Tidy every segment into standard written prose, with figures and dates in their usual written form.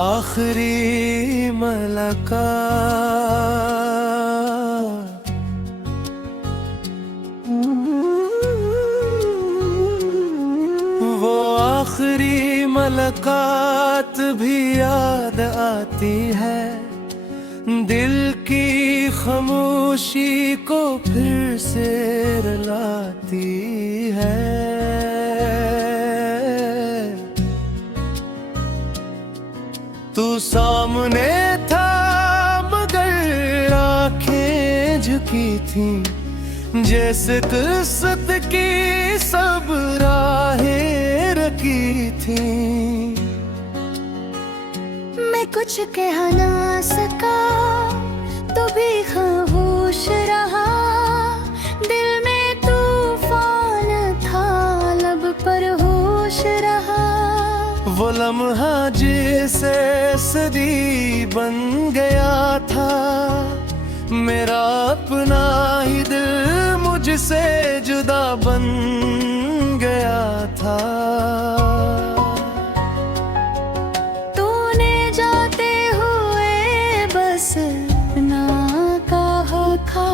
आखिरी मुलाकात, वो आखिरी मुलाकात भी याद आती है। दिल की खामोशी को फिर से रुलाती है। तू सामने था मगर आंखें झुकी थी, जैसे किस्मत की सब राहें रखी थी। मैं कुछ कह ना सका तो भी खामोश रहा। दिल में तूफान था, लब पर होश रहा। वो लम्हा जिसे सदी बन गया था, मेरा अपना ही दिल मुझसे जुदा बन गया था। तूने जाते हुए बस ना कहा था,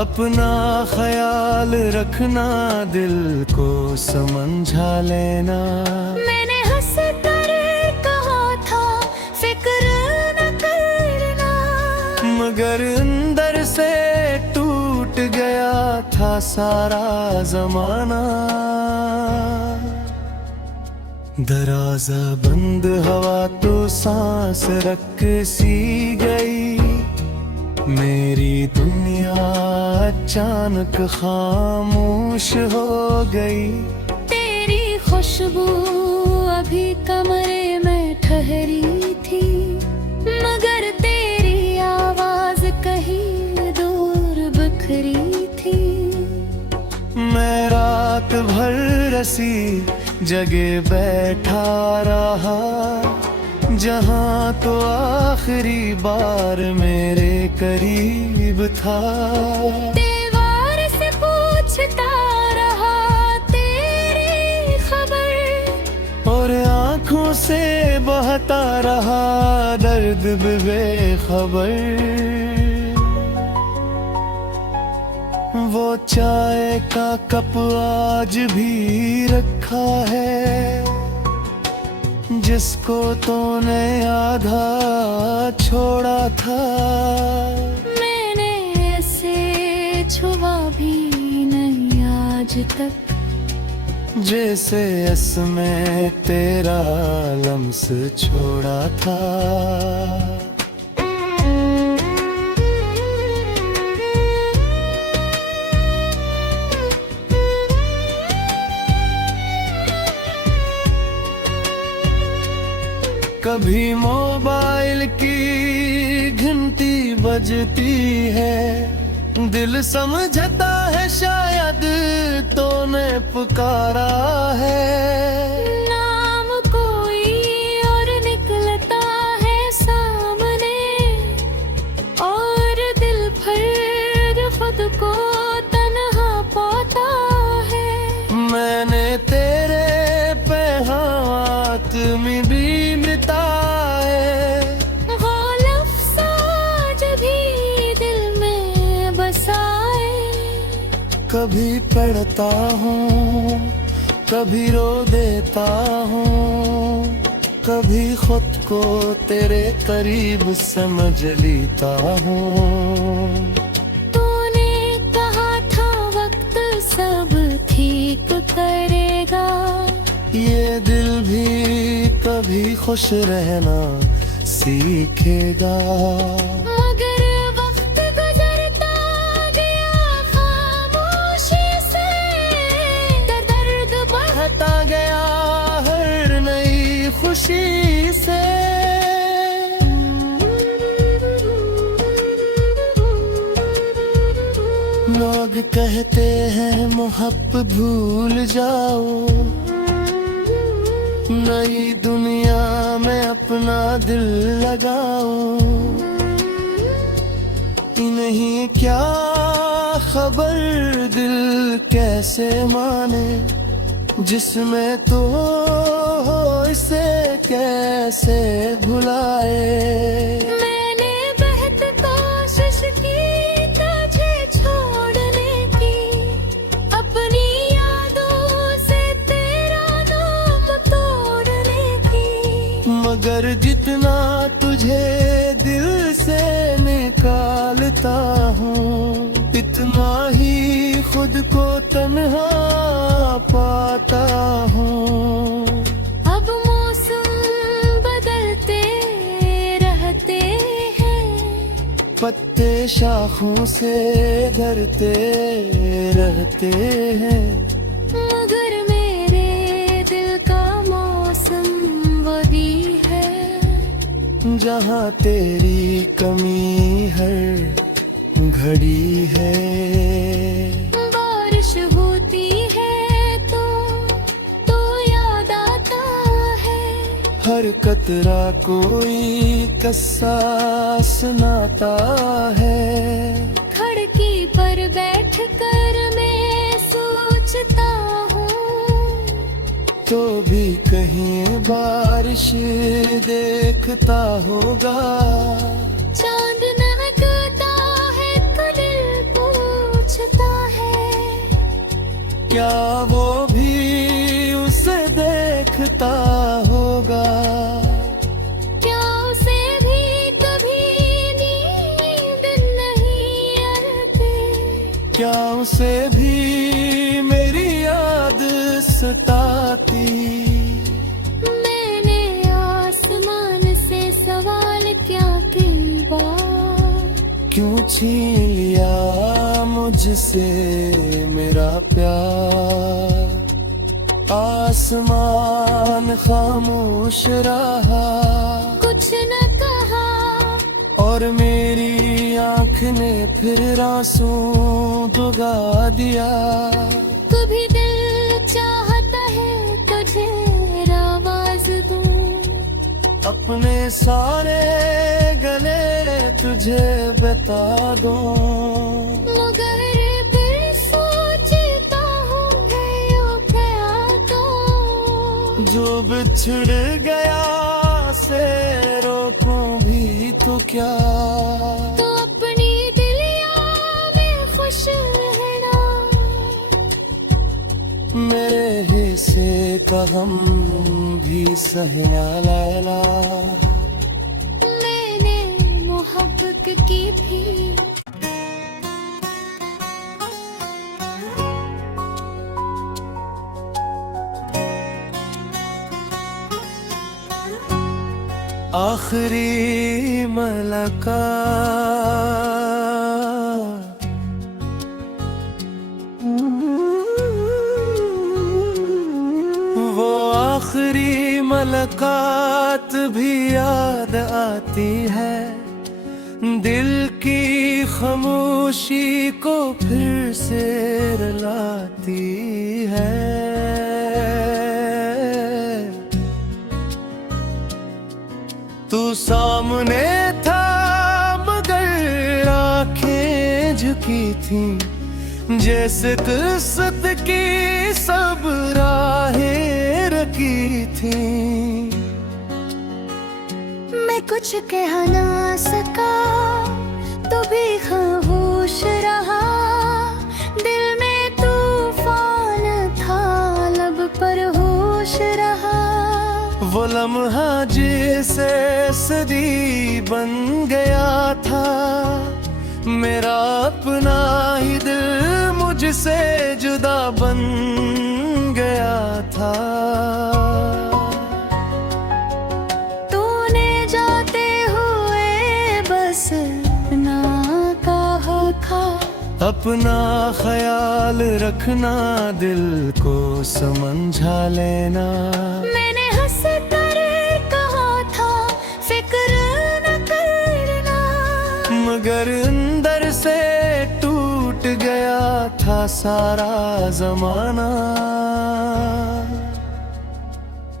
अपना ख्याल रखना, दिल को समझा लेना। मैंने हंस कर कहा था फिक्र न करना, मगर अंदर से टूट गया था सारा जमाना। दरवाजा बंद, हवा तो सांस रख सी गई। मेरी दुनिया अचानक खामोश हो गई। तेरी खुशबू अभी कमरे में ठहरी थी, मगर तेरी आवाज कहीं दूर बिखरी थी। मैं रात भर रसी जगह बैठा रहा, जहाँ तो आखिरी बार मेरे करीब था। दीवार से पूछता रहा तेरी खबर, और आँखों से बहता रहा दर्द बेखबर। वो चाय का कप आज भी रखा है, जिसको तूने आधा छोड़ा था। मैंने ऐसे छुआ भी नहीं आज तक, जैसे इसमें तेरा लम्स छोड़ा था। कभी मोबाइल की घंटी बजती है, दिल समझता है शायद तूने पुकारा है। नाम कोई और निकलता है सामने, और दिल फिर खुद को तन्हा पाता है। मैंने तेरे पे हाथ में भी मिटाए, वो लफ्ज़ आज भी दिल में बसाए। कभी पढ़ता हूँ, कभी रो देता हूँ, कभी खुद को तेरे करीब समझ लेता हूँ। तूने कहा था वक्त सब ठीक करेगा, ये दिल भी कभी खुश रहना सीखेगा। मगर वक्त गुजरता गया खामोशी से, दर्द बढ़ता गया हर नई खुशी से। लोग कहते हैं मोहब्बत भूल जाओ, नई दुनिया में अपना दिल लगाओ। नहीं क्या खबर दिल कैसे माने, जिसमें तो हो इसे कैसे भुलाए। मैंने बहुत कोशिश की तुझे छोड़ने की, अपनी यादों से तेरा नाम तोड़ने की। मगर जितना तुझे दिल से निकालता हूँ, इतना ही खुद को तन्हा पाता हूँ। अब मौसम बदलते रहते हैं, पत्ते शाखों से झड़ते रहते हैं, मगर मेरे दिल का मौसम वही है, जहाँ तेरी कमी हर घड़ी है। बारिश होती है तो याद आता है, हर कतरा कोई कस्सा सुनाता है। खिड़की पर बैठकर मैं सोचता हूँ, तो भी कहीं बारिश देखता होगा। चांद महकता है तो दिल पूछता है, क्या वो भी उसे देखता होगा। क्या उसे भी कभी नींद नहीं आती, क्या उसे भी मेरी याद सताती। मैंने आसमान से सवाल क्या कई बार, क्यों छीन लिया मुझसे मेरा प्यार। आसमान खामोश रहा, कुछ न कहा, और मेरी आँख ने फिर आंसू भुगा दिया। कभी दिल चाहता है तुझे आवाज दूं, अपने सारे गले तुझे बता दूं, मगर फिर सोचता हूँ है यो क्या तो, जो बिछड़ गया से रोकूं भी तो क्या। तो अपनी दिलिया में खुश रहना, मेरे हिस्से का गम भी सहना लैला। मैंने मोहब्बत की थी, आखिरी मुलाकात, वो आखिरी मुलाकात भी याद आती है। दिल की खामोशी को फिर से रुलाती है। तू सामने था मगर आंखें झुकी थी, जैसे किस्मत की सब राहें रखी थी। मैं कुछ कह ना सका तो भी खामोश रहा, दिल में तूफान था लब पर होश रहा। वो लम्हा जिसे सदी बन गया था, मेरा अपना ही दिल मुझसे जुदा बन गया था। तूने जाते हुए बस ना कहा था, अपना ख्याल रखना, दिल को समझा लेना। मैंने हंस कर कहा था फिक्र न करना, मगर अंदर से टूट गया था सारा जमाना।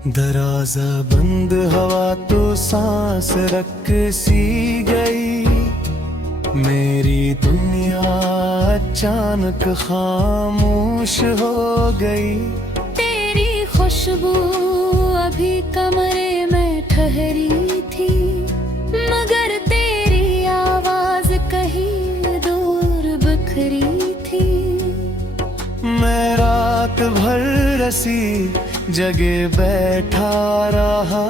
दरवाजा बंद, हवा तो सांस रख सी गई। मेरी दुनिया अचानक खामोश हो गई। तेरे खुशबू अभी कमरे में ठहरी थी, मगर तेरी आवाज कहीं दूर बिखरी थी। मैं रात भर रसी जगह बैठा रहा,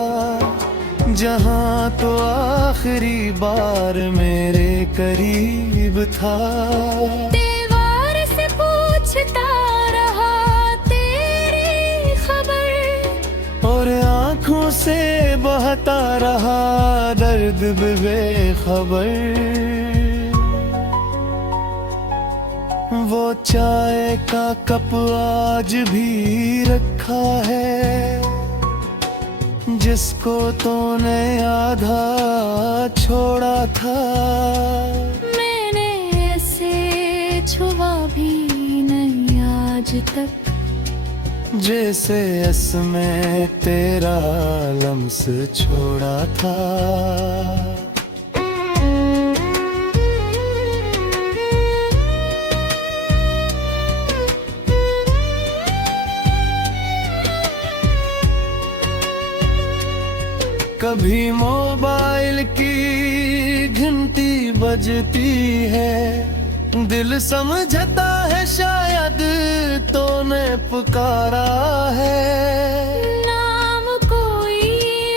जहां तो आखिरी बार मेरे करीब था। दीवार से पूछता रहा तेरी खबर, और आंखों से बहता रहा दर्द बेखबर। वो चाय का कप आज भी रखा है, जिसको तूने आधा छोड़ा था। मैंने ऐसे छुआ भी नहीं आज तक, जैसे इसमें तेरा लम्स छोड़ा था। कभी मोबाइल की घंटी बजती है, दिल समझता है शायद तूने पुकारा है। नाम कोई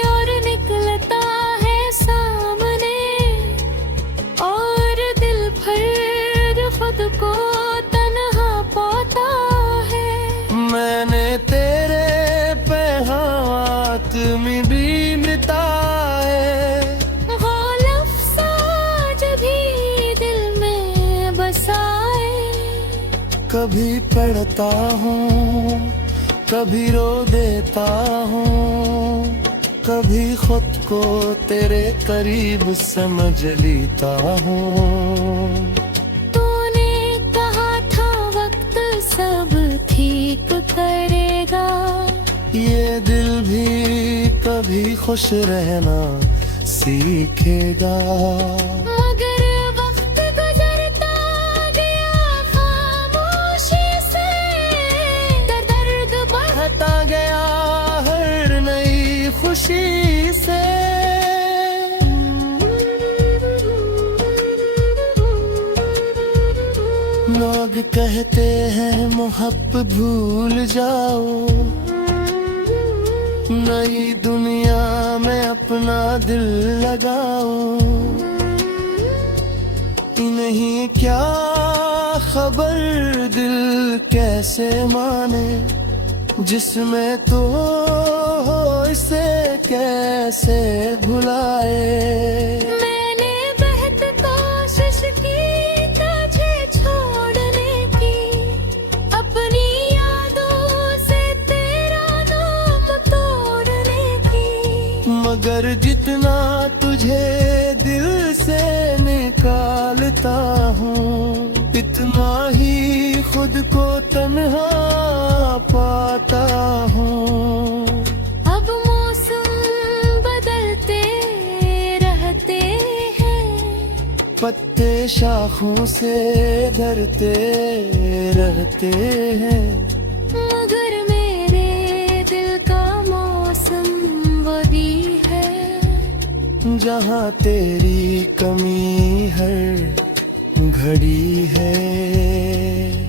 और निकलता है सामने, और दिल फिर खुद को तन्हा पाता है। मैंने तेरे पे हाथ में भी मिटाए, वो लफ्ज़ आज भी दिल में बसाए। कभी पढ़ता हूँ, कभी रो देता हूँ, कभी खुद को तेरे करीब समझ लेता हूँ। तूने कहा था वक्त सब ठीक करेगा, ये दिल भी कभी खुश रहना सीखेगा। मगर वक्त गुजरता गया खामोशी से, दर्द बढ़ता गया हर नई खुशी से। लोग कहते हैं मोहब्बत भूल जाओ, नई दुनिया में अपना दिल लगाओ। इन्हीं क्या खबर दिल कैसे माने, जिसमें तो हो इसे कैसे भुलाए। मैंने बहुत कोशिश की तुझे छोड़ने की, अपनी यादों से तेरा नाम तोड़ने की। मगर जितना तुझे दिल से निकालता हूँ, इतना ही खुद को तन्हा पाता हूँ। अब मौसम बदलते रहते हैं, पत्ते शाखों से धरते रहते हैं, मगर मेरे दिल का मौसम वही है, जहाँ तेरी कमी हर घड़ी है।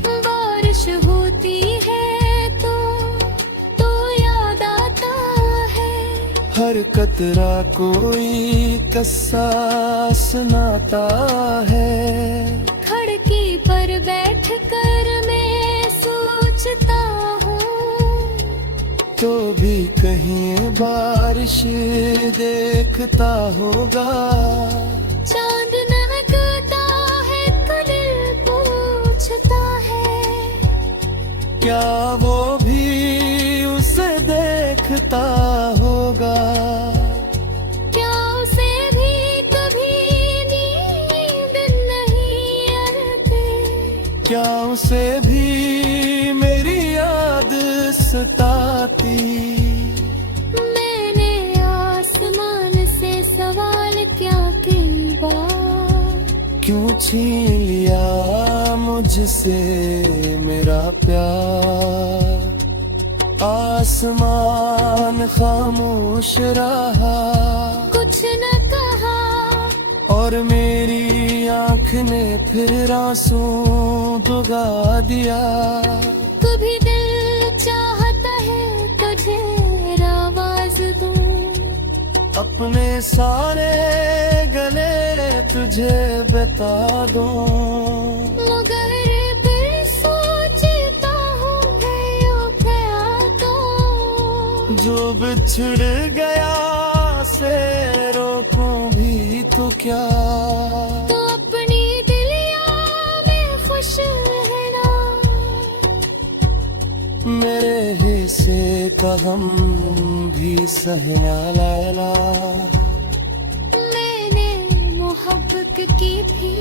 बारिश होती है तो याद आता है, हर कतरा कोई किस्सा सुनाता है। खिड़की पर बैठकर मैं सोचता हूँ, तो भी कहीं बारिश देखता होगा। चांद महकता है तो दिल पूछता है, क्या वो भी उसे देखता होगा। क्या उसे भी कभी नींद नहीं आती, क्या उसे भी मेरी याद सताती। मैंने आसमान से सवाल क्या की बात, क्यों छीन लिया मुझसे मेरा प्यार। आसमान खामोश रहा, कुछ न कहा, और मेरी आँख ने फिर आंसू भुगा दिया। कभी दिल चाहता है तुझे आवाज दूं, अपने सारे गले तुझे बता दूं, मगर फिर सोचता हूँ है यूं क्या तो। जो बिछड़ गया से रोकूं भी तो क्या। तो अपनी दिलिया में खुश रहना, मेरे हिस्से का गम भी सहना लैला। मैंने मोहब्बत की भी